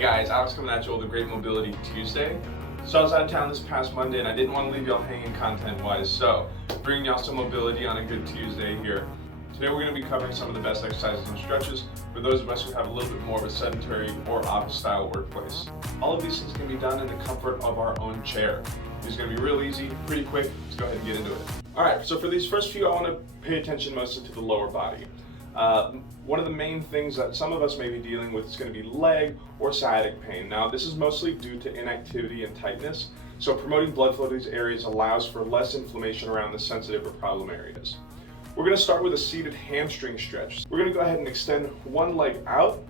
Hey guys, Alex coming at you with a great Mobility Tuesday. So I was out of town this past Monday and I didn't want to leave y'all hanging content-wise, so bringing y'all some mobility on a good Tuesday here. Today we're going to be covering some of the best exercises and stretches for those of us who have a little bit more of a sedentary or office-style workplace. All of these things can be done in the comfort of our own chair. It's going to be real easy, pretty quick. Let's go ahead and get into it. Alright, so for these first few I want to pay attention mostly to the lower body. One of the main things that some of us may be dealing with is going to be leg or sciatic pain. Now this is mostly due to inactivity and tightness, so promoting blood flow to these areas allows for less inflammation around the sensitive or problem areas. We're going to start with a seated hamstring stretch. We're going to go ahead and extend one leg out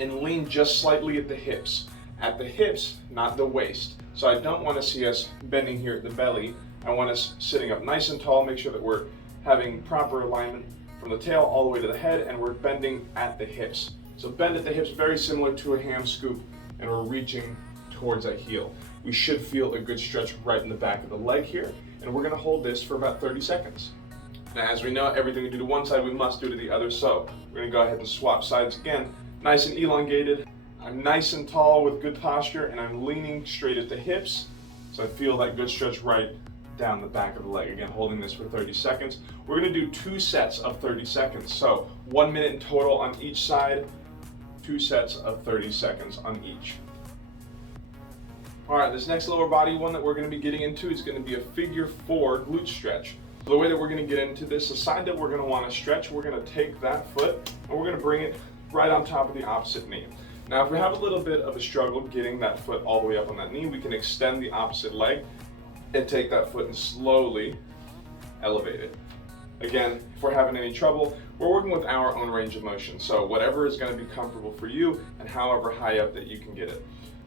and lean just slightly at the hips. At the hips, not the waist. So I don't want to see us bending here at the belly. I want us sitting up nice and tall, make sure that we're having proper alignment from the tail all the way to the head, and we're bending at the hips. So bend at the hips, very similar to a ham scoop, and we're reaching towards that heel. We should feel a good stretch right in the back of the leg here, and we're gonna hold this for about 30 seconds. Now, as we know, everything we do to one side, we must do to the other, so we're gonna go ahead and swap sides again. Nice and elongated. I'm nice and tall with good posture, and I'm leaning straight at the hips, so I feel that good stretch right down the back of the leg. Again, holding this for 30 seconds. We're gonna do 2 sets of 30 seconds. So 1 minute in total on each side, 2 sets of 30 seconds on each. All right, this next lower body one that we're gonna be getting into is gonna be a figure 4 glute stretch. The way that we're gonna get into this, the side that we're gonna wanna stretch, we're gonna take that foot and we're gonna bring it right on top of the opposite knee. Now, if we have a little bit of a struggle getting that foot all the way up on that knee, we can extend the opposite leg and take that foot and slowly elevate it. Again, if we're having any trouble, we're working with our own range of motion. So whatever is going to be comfortable for you and however high up that you can get it.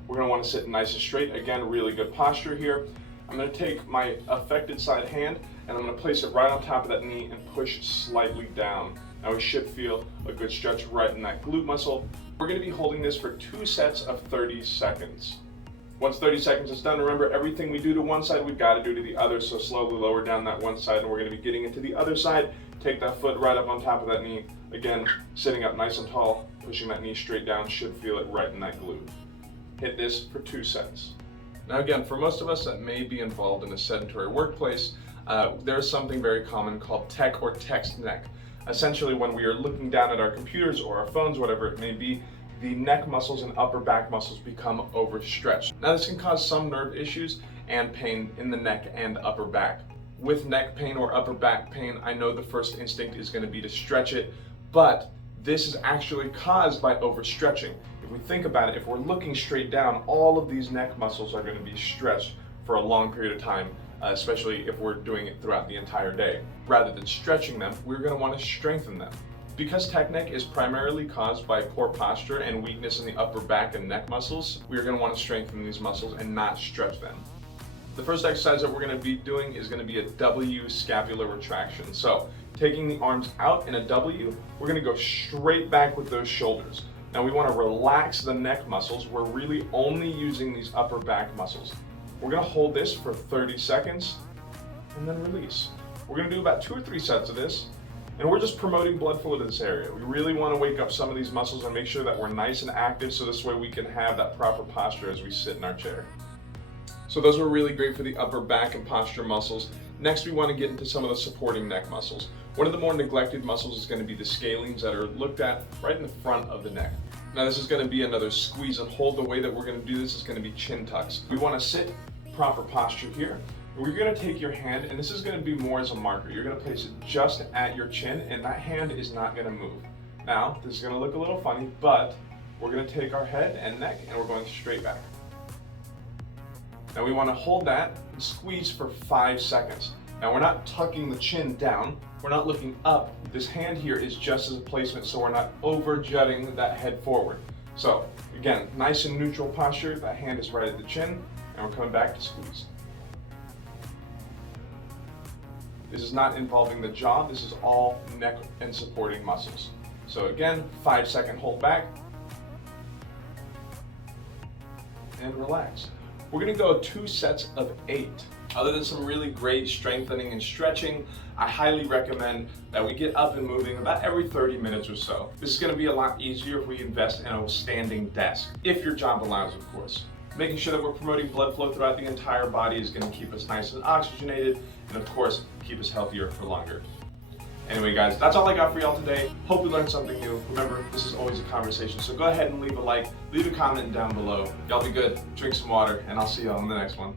We're going to want to sit nice and straight. Again, really good posture here. I'm going to take my affected side hand and I'm going to place it right on top of that knee and push slightly down. Now we should feel a good stretch right in that glute muscle. We're going to be holding this for 2 sets of 30 seconds. Once 30 seconds is done, remember everything we do to one side, we've got to do to the other. So slowly lower down that one side and we're going to be getting into the other side. Take that foot right up on top of that knee. Again, sitting up nice and tall, pushing that knee straight down, should feel it right in that glute. Hit this for 2 sets. Now again, for most of us that may be involved in a sedentary workplace, there's something very common called tech or text neck. Essentially, when we are looking down at our computers or our phones, whatever it may be, the neck muscles and upper back muscles become overstretched. Now this can cause some nerve issues and pain in the neck and upper back. With neck pain or upper back pain, I know the first instinct is going to be to stretch it, but this is actually caused by overstretching. If we think about it, if we're looking straight down, all of these neck muscles are going to be stretched for a long period of time, especially if we're doing it throughout the entire day. Rather than stretching them, we're going to want to strengthen them. Because tech neck is primarily caused by poor posture and weakness in the upper back and neck muscles, we're going to want to strengthen these muscles and not stretch them. The first exercise that we're going to be doing is going to be a W scapular retraction. So taking the arms out in a W, we're going to go straight back with those shoulders. Now we want to relax the neck muscles. We're really only using these upper back muscles. We're going to hold this for 30 seconds and then release. We're going to do about 2 or 3 sets of this. And we're just promoting blood flow to this area. We really want to wake up some of these muscles and make sure that we're nice and active so this way we can have that proper posture as we sit in our chair. So those were really great for the upper back and posture muscles. Next, we want to get into some of the supporting neck muscles. One of the more neglected muscles is going to be the scalenes that are looked at right in the front of the neck. Now this is going to be another squeeze and hold. The way that we're going to do this is going to be chin tucks. We want to sit proper posture here. We're going to take your hand, and this is going to be more as a marker. You're going to place it just at your chin, and that hand is not going to move. Now, this is going to look a little funny, but we're going to take our head and neck, and we're going straight back. Now, we want to hold that and squeeze for 5 seconds. Now, we're not tucking the chin down. We're not looking up. This hand here is just as a placement, so we're not over-jutting that head forward. So, again, nice and neutral posture. That hand is right at the chin, and we're coming back to squeeze. This is not involving the jaw, this is all neck and supporting muscles. So again, 5-second hold back, and relax. We're gonna go 2 sets of 8. Other than some really great strengthening and stretching, I highly recommend that we get up and moving about every 30 minutes or so. This is going to be a lot easier if we invest in a standing desk, if your job allows, of course. Making sure that we're promoting blood flow throughout the entire body is going to keep us nice and oxygenated, and of course, keep us healthier for longer. Anyway guys, that's all I got for y'all today. Hope you learned something new. Remember, this is always a conversation, so go ahead and leave a like, leave a comment down below. Y'all be good, drink some water, and I'll see y'all in the next one.